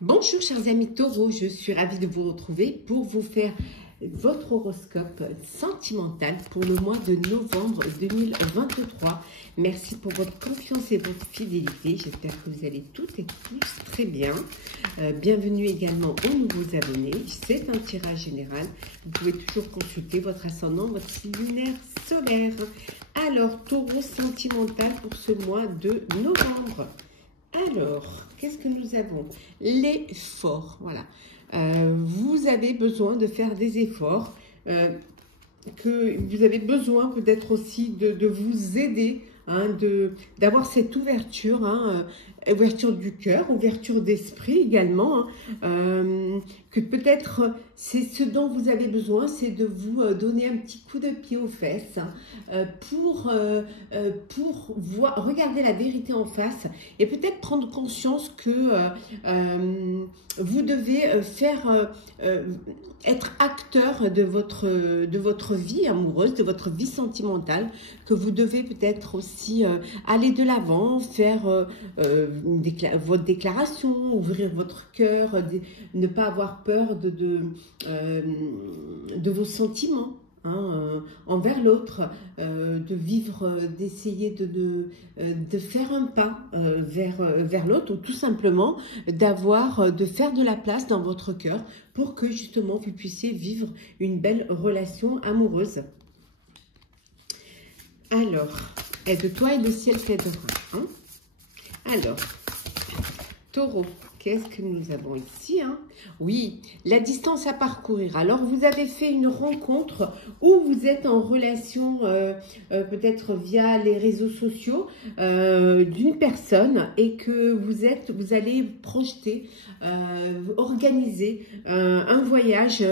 Bonjour chers amis taureaux, je suis ravie de vous retrouver pour vous faire votre horoscope sentimental pour le mois de novembre 2023. Merci pour votre confiance et votre fidélité. J'espère que vous allez toutes et tous très bien. Bienvenue également aux nouveaux abonnés. C'est un tirage général. Vous pouvez toujours consulter votre ascendant, votre signe lunaire solaire. Alors, taureau sentimental pour ce mois de novembre. Alors, qu'est-ce que nous avons? L'effort, voilà. Vous avez besoin de faire des efforts, que vous avez besoin peut-être aussi de vous aider, hein, d'avoir cette ouverture, hein, ouverture du cœur, ouverture d'esprit également, hein, que peut-être c'est ce dont vous avez besoin, c'est de vous donner un petit coup de pied aux fesses, hein, pour voir, regarder la vérité en face et peut-être prendre conscience que vous devez être acteur de votre vie amoureuse, de votre vie sentimentale, que vous devez peut-être aussi aller de l'avant, faire votre déclaration, ouvrir votre cœur, ne pas avoir peur de vos sentiments. Hein, envers l'autre, de vivre, d'essayer de faire un pas vers l'autre, ou tout simplement de faire de la place dans votre cœur pour que justement vous puissiez vivre une belle relation amoureuse. Alors, aide-toi et le ciel t'aidera. Hein? Alors, taureau, qu'est-ce que nous avons ici, hein? Oui, la distance à parcourir. Alors, vous avez fait une rencontre où vous êtes en relation, peut-être via les réseaux sociaux, d'une personne, et que vous allez projeter, organiser un voyage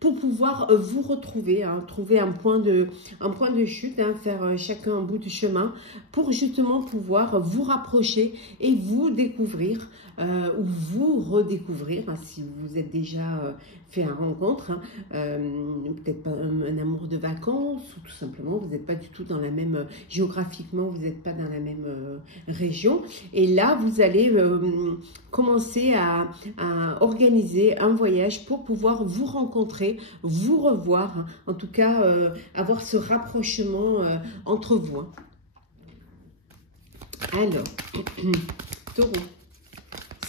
pour pouvoir vous retrouver, hein, trouver un point de chute, hein, faire chacun un bout de chemin pour justement pouvoir vous rapprocher et vous découvrir, ou vous redécouvrir, hein, si vous êtes déjà fait une rencontre, hein, peut-être pas un amour de vacances, ou tout simplement vous n'êtes pas du tout dans la même, géographiquement vous n'êtes pas dans la même région, et là vous allez commencer à organiser un voyage pour pouvoir vous rencontrer, vous revoir, hein, en tout cas avoir ce rapprochement entre vous. Hein. Alors, taureau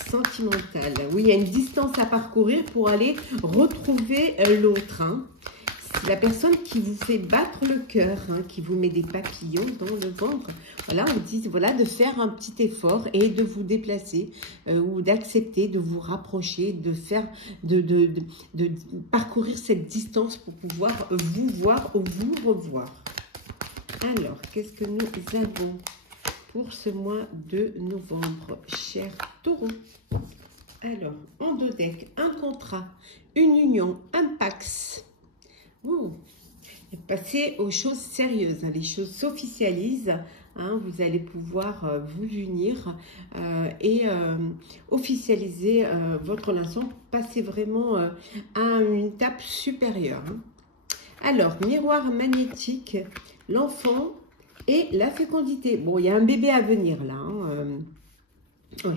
sentimental. Oui, il y a une distance à parcourir pour aller retrouver l'autre. Hein. C'est la personne qui vous fait battre le cœur, hein, qui vous met des papillons dans le ventre. Voilà, on dit voilà, de faire un petit effort et de vous déplacer, ou d'accepter de vous rapprocher, de faire, de parcourir cette distance pour pouvoir vous voir ou vous revoir. Alors, qu'est-ce que nous avons pour ce mois de novembre, cher taureau? Alors, en deux decks, un contrat, une union, un pax. Passez aux choses sérieuses, hein, les choses s'officialisent. Hein, vous allez pouvoir vous unir et officialiser votre relation, passer vraiment à une étape supérieure. Hein. Alors, miroir magnétique, l'enfant et la fécondité. Bon, il y a un bébé à venir là. Hein, oui,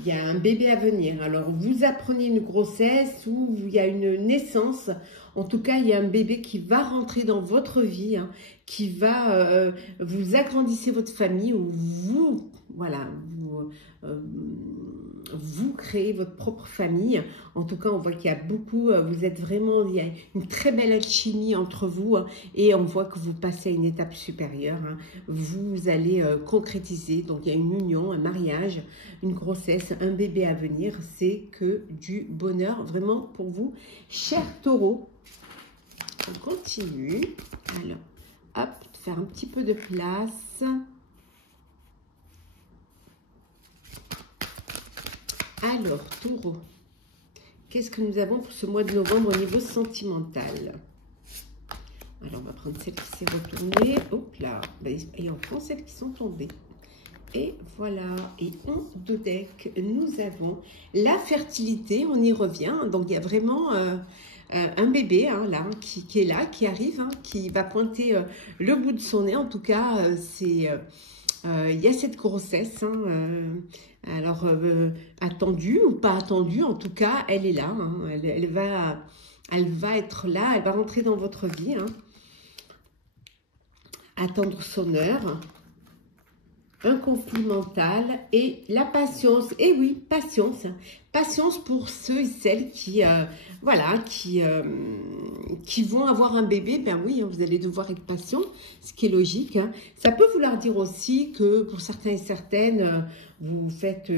il y a un bébé à venir. Alors, vous apprenez une grossesse ou il y a une naissance. En tout cas, il y a un bébé qui va rentrer dans votre vie, hein, qui va vous agrandissez votre famille, ou vous, voilà, vous créez votre propre famille. En tout cas, on voit qu'il y a beaucoup, vous êtes vraiment, il y a une très belle alchimie entre vous, hein, et on voit que vous passez à une étape supérieure. Hein. Vous allez concrétiser, donc il y a une union, un mariage, une grossesse, un bébé à venir. C'est que du bonheur vraiment pour vous, cher taureau. On continue. Alors, hop, faire un petit peu de place. Alors, taureau, qu'est-ce que nous avons pour ce mois de novembre au niveau sentimental? Alors, on va prendre celle qui s'est retournée. Hop là. Et on prend celles qui sont tombées. Et voilà. Et en deux decks, nous avons la fertilité. On y revient. Donc, il y a vraiment un bébé, hein, là, qui est là, qui arrive, hein, qui va pointer le bout de son nez. En tout cas, c'est il y a cette grossesse, hein, alors attendue ou pas attendue, en tout cas, elle est là, hein, elle va être là, elle va rentrer dans votre vie, hein. Attendre son heure, un conflit mental et la patience. Et oui, patience. Patience pour ceux et celles qui, voilà, qui vont avoir un bébé. Ben oui, hein, vous allez devoir être patient, ce qui est logique, hein. Ça peut vouloir dire aussi que pour certains et certaines, vous faites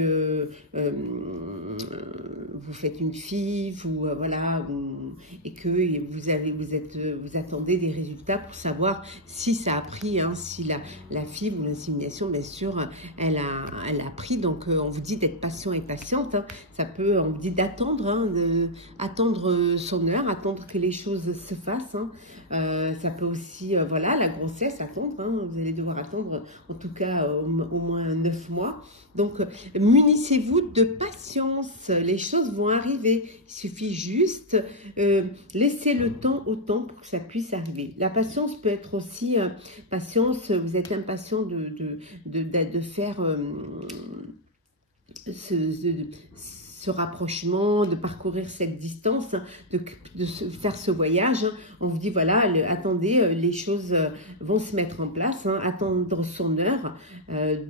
une fille, voilà, et que vous attendez des résultats pour savoir si ça a pris, hein, si la FIV ou l'insémination, bien sûr, elle a pris. Donc, on vous dit d'être patient et patiente, hein. On vous dit d'attendre, hein, attendre son heure, attendre que les choses se fassent, hein. Ça peut aussi, voilà, la grossesse, attendre, hein. Vous allez devoir attendre, en tout cas, au moins 9 mois. Donc, munissez-vous de patience. Les choses vont arriver. Il suffit juste laisser le temps au temps pour que ça puisse arriver. La patience peut être aussi patience. Vous êtes impatient de faire ce rapprochement, de parcourir cette distance, de faire ce voyage. On vous dit, voilà, attendez, les choses vont se mettre en place, hein, attendre son heure,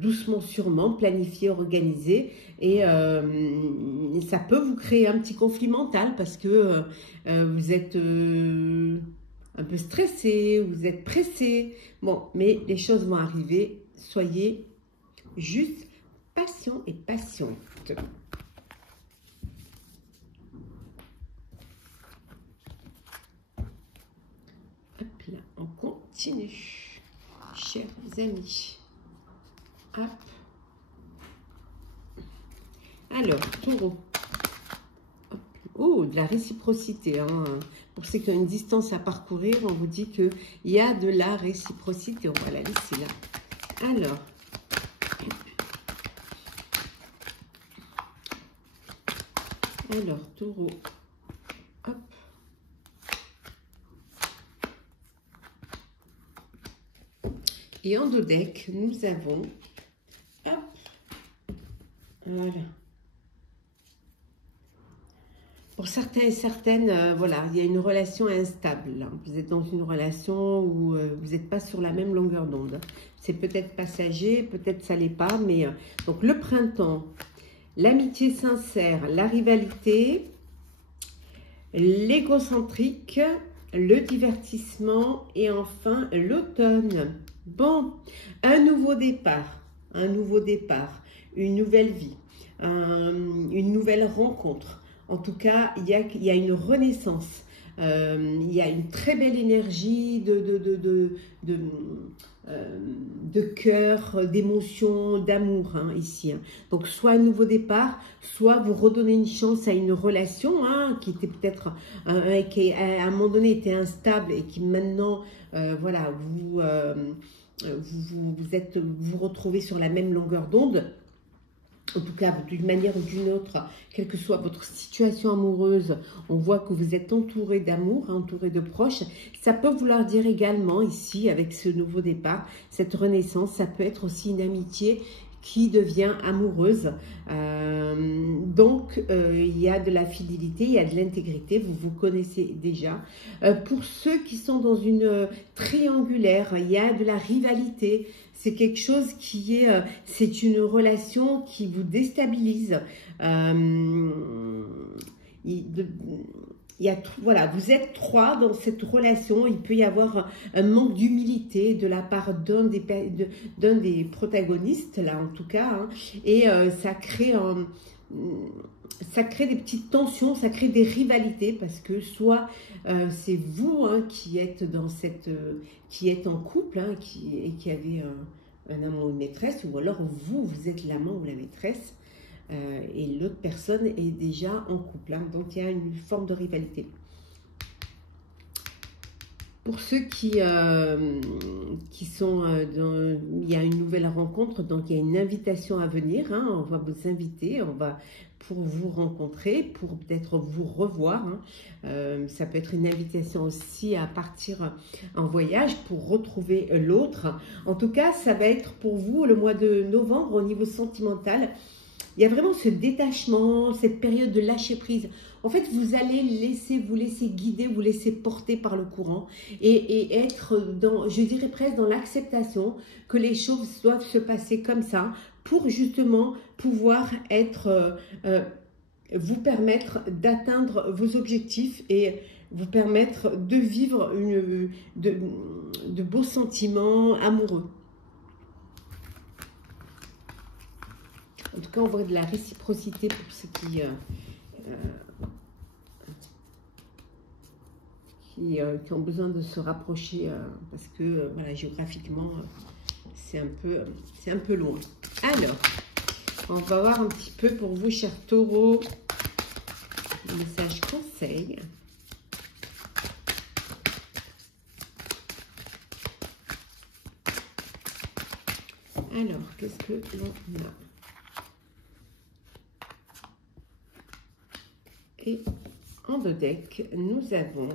doucement, sûrement, planifier, organiser, et ça peut vous créer un petit conflit mental parce que vous êtes un peu stressé, vous êtes pressé. Bon, mais les choses vont arriver, soyez juste patient et patiente. Là, on continue, chers amis. Hop. Alors, taureau. Hop. Oh, de la réciprocité, hein. Pour ceux qui ont une distance à parcourir, on vous dit qu'il y a de la réciprocité. On va la laisser là. Alors, taureau. Hop. Et en dos deck, nous avons, hop, voilà. Pour certains et certaines, voilà, il y a une relation instable, là. Vous êtes dans une relation où vous n'êtes pas sur la même longueur d'onde. C'est peut-être passager, peut-être ça l'est pas, mais donc le printemps, l'amitié sincère, la rivalité, l'égocentrique, le divertissement et enfin l'automne. Bon, un nouveau départ, une nouvelle vie, une nouvelle rencontre. En tout cas, il y a une renaissance. Il y a une très belle énergie de cœur, d'émotion, d'amour, hein, ici, hein. Donc, soit un nouveau départ, soit vous redonnez une chance à une relation, hein, qui était peut-être, qui à un moment donné était instable et qui maintenant, voilà, vous retrouvez sur la même longueur d'onde. En tout cas, d'une manière ou d'une autre, quelle que soit votre situation amoureuse, on voit que vous êtes entouré d'amour, entouré de proches. Ça peut vouloir dire également, ici, avec ce nouveau départ, cette renaissance, ça peut être aussi une amitié qui devient amoureuse. Donc, il y a de la fidélité, il y a de l'intégrité, vous vous connaissez déjà. Pour ceux qui sont dans une triangulaire, il y a de la rivalité. C'est quelque chose qui est, c'est une relation qui vous déstabilise. Voilà, vous êtes trois dans cette relation. Il peut y avoir un manque d'humilité de la part d'un des protagonistes, là en tout cas, hein, et ça crée des petites tensions, ça crée des rivalités parce que soit c'est vous, hein, qui êtes dans qui êtes en couple, hein, et qui avez un amant ou une maîtresse, ou alors vous êtes l'amant ou la maîtresse. Et l'autre personne est déjà en couple, hein. Donc il y a une forme de rivalité. Pour ceux qui sont il y a une nouvelle rencontre, donc il y a une invitation à venir, hein, on va vous inviter, pour vous rencontrer, pour peut-être vous revoir. Hein. Ça peut être une invitation aussi à partir en voyage pour retrouver l'autre. En tout cas, ça va être pour vous le mois de novembre au niveau sentimental. Il y a vraiment ce détachement, cette période de lâcher prise. En fait, vous allez vous laisser guider, vous laisser porter par le courant et être dans, je dirais presque dans l'acceptation que les choses doivent se passer comme ça pour justement pouvoir vous permettre d'atteindre vos objectifs et vous permettre de vivre de beaux sentiments amoureux. En tout cas, on voit de la réciprocité pour ceux qui ont besoin de se rapprocher parce que voilà, géographiquement, c'est un peu loin. Alors, on va voir un petit peu pour vous, chers taureaux, le message conseil. Alors, qu'est-ce que l'on a? Et en deux decks, nous avons,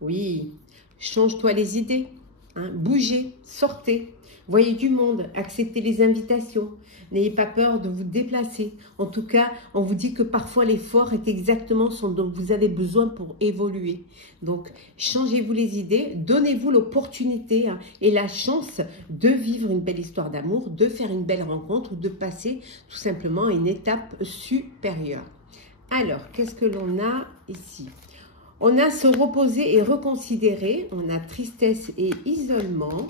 oui, change-toi les idées, hein, bougez, sortez, voyez du monde, acceptez les invitations, n'ayez pas peur de vous déplacer. En tout cas, on vous dit que parfois l'effort est exactement ce dont vous avez besoin pour évoluer. Donc, changez-vous les idées, donnez-vous l'opportunité et la chance de vivre une belle histoire d'amour, de faire une belle rencontre ou de passer tout simplement à une étape supérieure. Alors, qu'est-ce que l'on a ici? On a se reposer et reconsidérer, on a tristesse et isolement,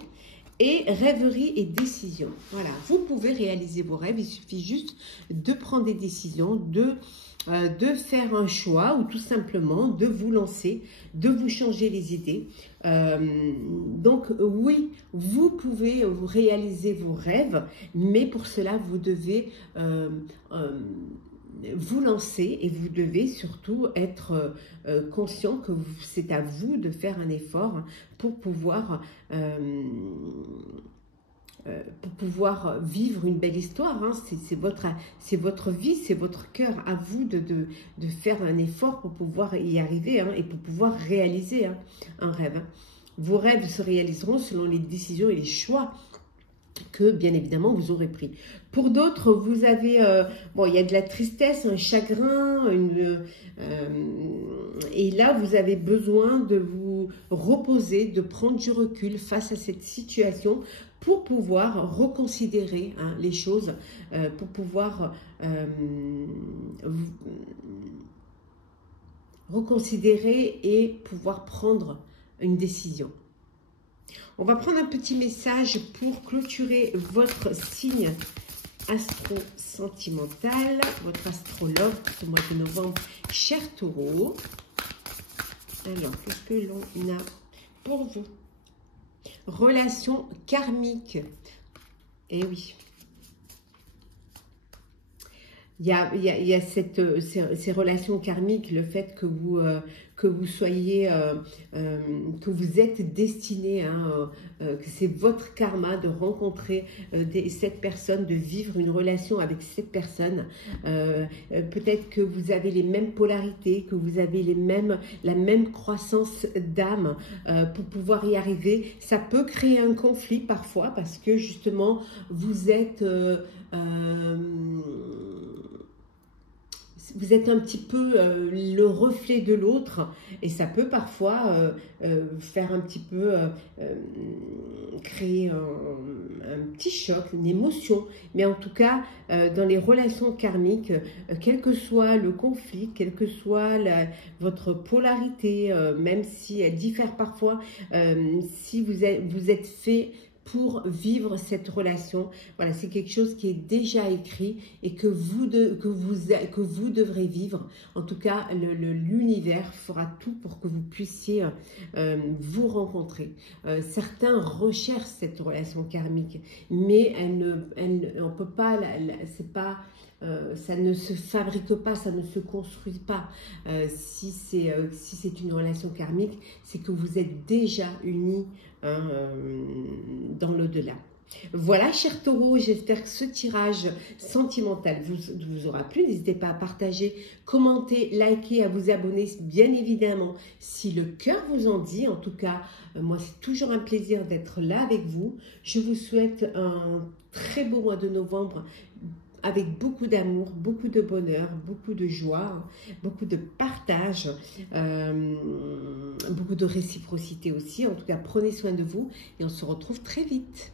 et rêverie et décision. Voilà, vous pouvez réaliser vos rêves, il suffit juste de prendre des décisions, de faire un choix ou tout simplement de vous lancer, de vous changer les idées. Donc oui, vous pouvez vous réaliser vos rêves, mais pour cela, vous devez vous lancer et vous devez surtout être conscient que c'est à vous de faire un effort pour pouvoir vivre une belle histoire. Hein. C'est votre vie, c'est votre cœur. À vous de faire un effort pour pouvoir y arriver hein, et pour pouvoir réaliser hein, un rêve. Vos rêves se réaliseront selon les décisions et les choix que, bien évidemment, vous aurez pris. Pour d'autres, vous avez, bon, il y a de la tristesse, un chagrin, et là, vous avez besoin de vous reposer, de prendre du recul face à cette situation pour pouvoir reconsidérer hein, les choses, pour pouvoir reconsidérer et pouvoir prendre une décision. On va prendre un petit message pour clôturer votre signe astro-sentimental, votre astrologue pour ce mois de novembre, cher taureau. Alors, qu'est-ce que l'on a pour vous? Relation karmique. Eh oui. Il y a ces relations karmiques, le fait que vous soyez, que vous êtes destiné, hein, que c'est votre karma de rencontrer cette personne, de vivre une relation avec cette personne. Peut-être que vous avez les mêmes polarités, que vous avez la même croissance d'âme pour pouvoir y arriver. Ça peut créer un conflit parfois parce que justement vous êtes un petit peu le reflet de l'autre et ça peut parfois faire un petit peu créer un petit choc, une émotion. Mais en tout cas, dans les relations karmiques, quel que soit le conflit, quelle que soit votre polarité, même si elle diffère parfois, si vous êtes fait pour vivre cette relation. Voilà, c'est quelque chose qui est déjà écrit et que vous devrez vivre. En tout cas, l'univers fera tout pour que vous puissiez vous rencontrer. Certains recherchent cette relation karmique, mais on peut pas, c'est pas Ça ne se fabrique pas, ça ne se construit pas. Si c'est une relation karmique, c'est que vous êtes déjà unis, hein, dans l'au-delà. Voilà, chers taureaux, j'espère que ce tirage sentimental vous aura plu. N'hésitez pas à partager, commenter, liker, à vous abonner, bien évidemment, si le cœur vous en dit. En tout cas, moi, c'est toujours un plaisir d'être là avec vous. Je vous souhaite un très beau mois de novembre, avec beaucoup d'amour, beaucoup de bonheur, beaucoup de joie, beaucoup de partage, beaucoup de réciprocité aussi. En tout cas, prenez soin de vous et on se retrouve très vite.